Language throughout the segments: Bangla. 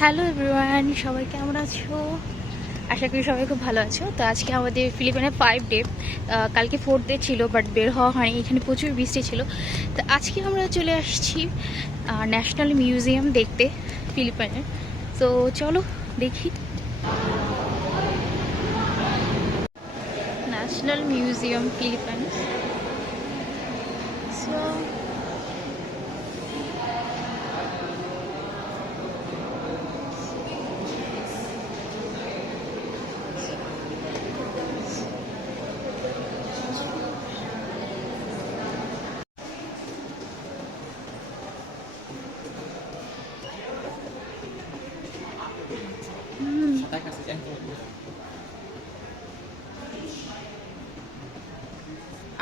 হ্যালো এভরিওয়ান, সবাই কেমন আছো? আশা করি সবাই খুব ভালো আছো। তো আজকে আমাদের ফিলিপাইনে 5 ডে, কালকে 4th ডে ছিল, বাট বের হওয়া হয়নি, এখানে প্রচুর বৃষ্টি ছিল। তো আজকে আমরা চলে আসছি ন্যাশনাল মিউজিয়াম দেখতে ফিলিপাইনের। তো চলো দেখি ন্যাশনাল মিউজিয়াম ফিলিপাইন। সো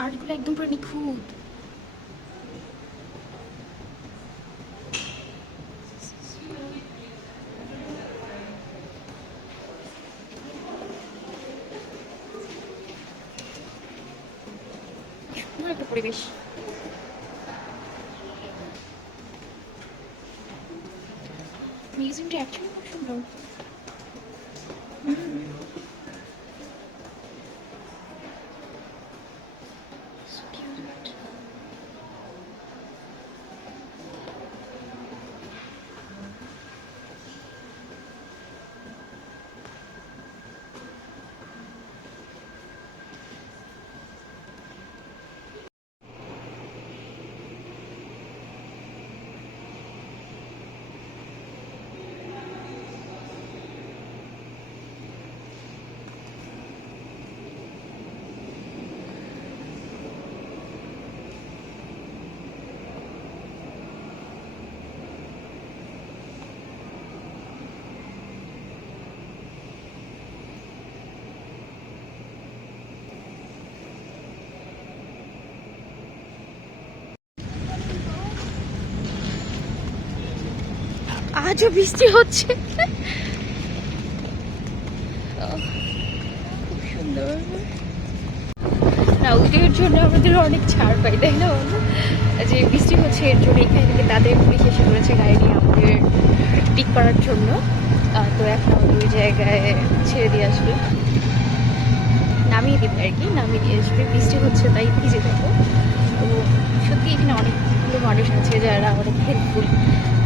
আর্টগুলো একদম পুরো নিখুঁত। সুন্দর একটা পরিবেশ। মিউজিয়ামটা অ্যাকচুয়ালি খুব সুন্দর। So cute. আজও বৃষ্টি হচ্ছে। খুব সুন্দর। না, ওদের জন্য আমাদের অনেক ছাড় পাই, তাই না বলো? যে বৃষ্টি হচ্ছে এর জন্য এখানে থেকে তাদের পুলিশ এসে করেছে গাড়ি নিয়ে আমাদের পিক করার জন্য। তো এখন আমাদের ওই জায়গায় ছেড়ে দিয়ে আসবে, নামিয়ে দেবে আর কি, নামিয়ে দিয়ে আসবে। বৃষ্টি হচ্ছে তাই ভিজে যাবো। তো সত্যি এখানে অনেকগুলো মানুষ আছে যারা অনেক হেল্পফুল।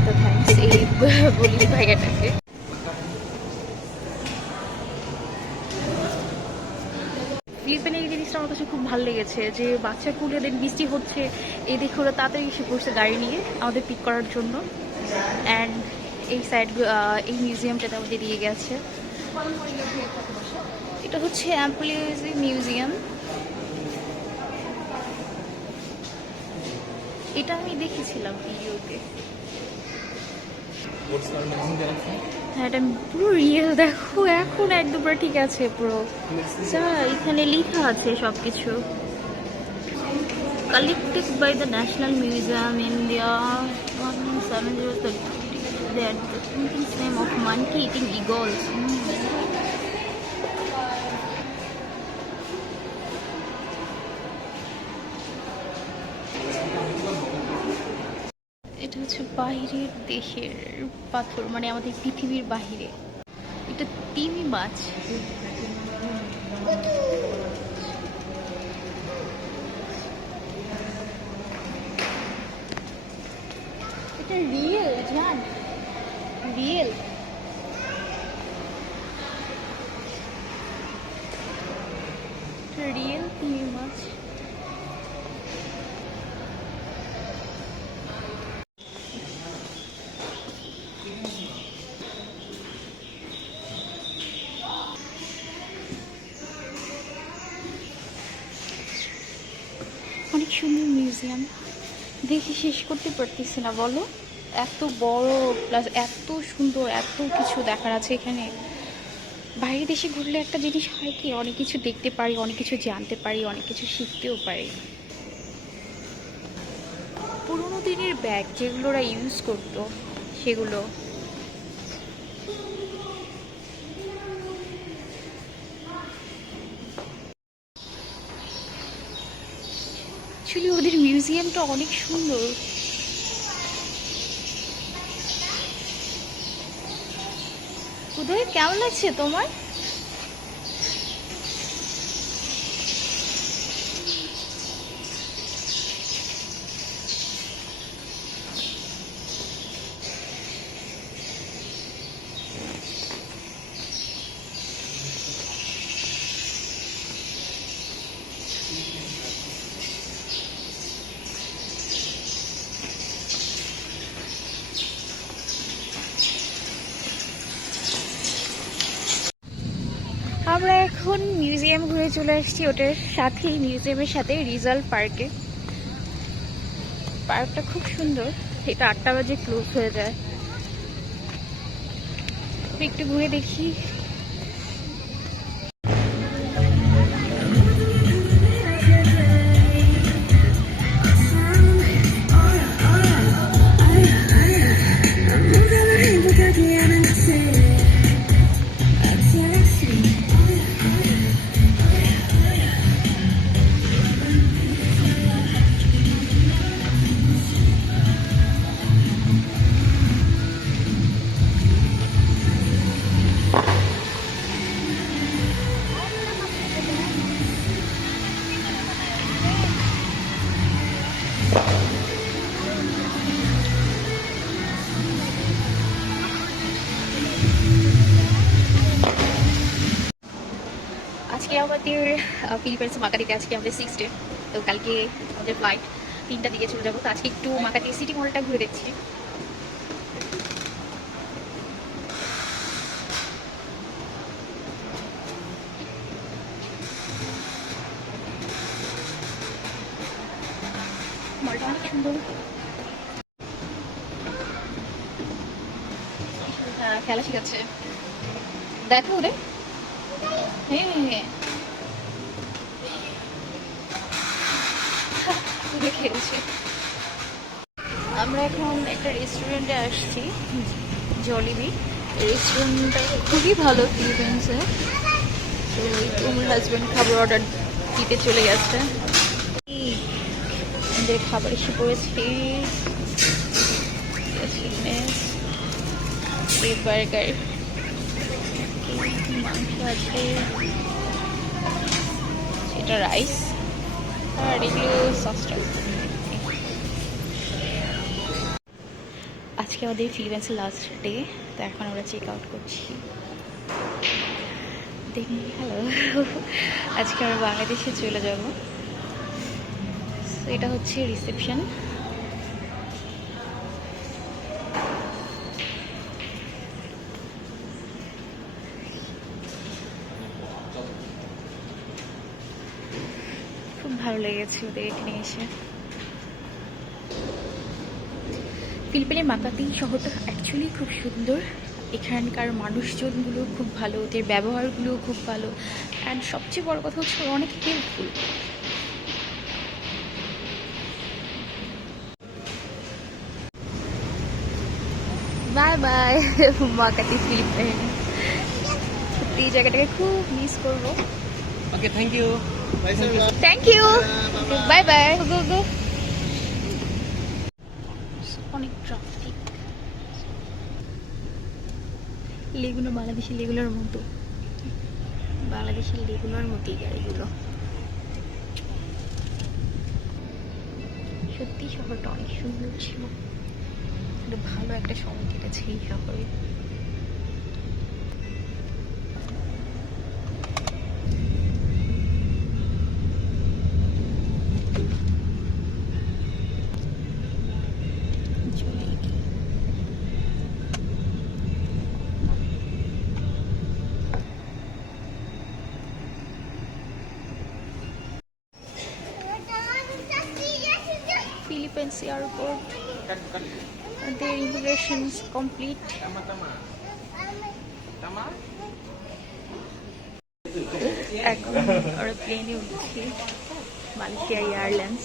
তো থ্যাংকস এই বলি ভাইয়াটাকে। ফিলিপাইনের এই জিনিসটা আমার কাছে খুব ভালো লেগেছে যে বাচ্চা কুলেদের বৃষ্টি হচ্ছে, এই দেখে ওরা তাড়াতাড়ি এসে পড়ছে গাড়ি নিয়ে আমাদের পিক করার জন্য। অ্যান্ড এই সাইড এই মিউজিয়ামটাতে আমাদের দিয়ে গেছে। এটা হচ্ছে অ্যাম্পলিওজি মিউজিয়াম। এটা আমি দেখেছিলাম ভিডিওতে। হ্যাঁ, এটা পুরো রিয়েল। দেখো এখন একদম পুরো ঠিক আছে পুরো। যা এখানে লেখা আছে সবকিছু। Collected by the National Museum, India, 1730. They are the painting's name of monkey eating eagles. এটা হচ্ছে বাইরের দেশের পাথর, মানে আমাদের পৃথিবীর বাহিরে। এটা তিমি মাছ। এটা রিয়েল, জান, রিয়েল। রিয়েল তিমি মাছ। অনেক সুন্দর মিউজিয়াম, দেখে শেষ করতে পারতেছি না বলো। এত বড়, প্লাস এত সুন্দর, এত কিছু দেখার আছে এখানে। বাইরের দেশে ঘুরলে একটা জিনিস হয় কি, অনেক কিছু দেখতে পারি, অনেক কিছু জানতে পারি, অনেক কিছু শিখতেও পারি। পুরোনো দিনের ব্যাগ যেগুলো ওরা ইউজ করতো সেগুলো। অ্যাকচুয়ালি ওদের মিউজিয়ামটা অনেক সুন্দর। উদয় কেমন লাগছে তোমার? আমরা এখন মিউজিয়াম ঘুরে চলে আসছি, ওটার সাথেই মিউজিয়ামের সাথে রিজাল পার্কে। পার্কটা খুব সুন্দর, এটা 8টা বাজে ক্লোজ হয়ে যায়। একটু ঘুরে দেখি। আজকে আমাদের ফিলিপাইন্সে মাকাতিতে আজকে আমাদের 6 ডে, তো কালকে আমাদের ফ্লাইট 3টার দিকে চলে যাবো। তো আজকে একটু মাকাতি সিটি মলটা ঘুরে দেখছি। মলটা অনেক সুন্দর। খেলা শিখাচ্ছে, দেখো ওদের। হ্যাঁ খেলছে। আমরা এখন একটা রেস্টুরেন্টে আসছি, জলিবি। রেস্টুরেন্টটা খুবই ভালো ফিলিপাইন্সে। তো আমার হাজব্যান্ড খাবার অর্ডার দিতে চলে গেছে। আমাদের খাবার এসে পড়েছে, বার্গার, মাংস আছে, এটা রাইস, আর এগুলো সসটা। আজকে আমাদের ফিলিপাইন্সের লাস্ট ডে, তো এখন আমরা চেক আউট করছি। দেখি, হ্যালো, আজকে আমরা বাংলাদেশে চলে যাব। তো এটা হচ্ছে রিসেপশন। খুব ভালো লেগেছে ওদের এখানে এসে। ফিলিপাইনের মাকাতি শহরটা অ্যাকচুয়ালি খুব সুন্দর। এখানকার মানুষজনগুলো খুব ভালো, ওদের ব্যবহারগুলো খুব ভালো, অ্যান্ড সবচেয়ে বড় কথা হচ্ছে অনেক helpful. Bye bye Makati Philippines. সত্যি এই জায়গাটাকে খুব মিস করবো। Okay, thank you. Thank you, bye bye. Go go. অনেক ট্রাফিক। লেগুলো বাংলাদেশের লেগুলোর মতো, বাংলাদেশের লেগুলোর মতোই গাড়িগুলো। সত্যি শহরটা অনেক সুন্দর ছিল, ভালো একটা সময় কেটেছে এই শহরে। Philippines airport. The immigration is complete. এখন আমরা প্লেনে উঠছি, মালয়েশিয়া এয়ারলাইন্স।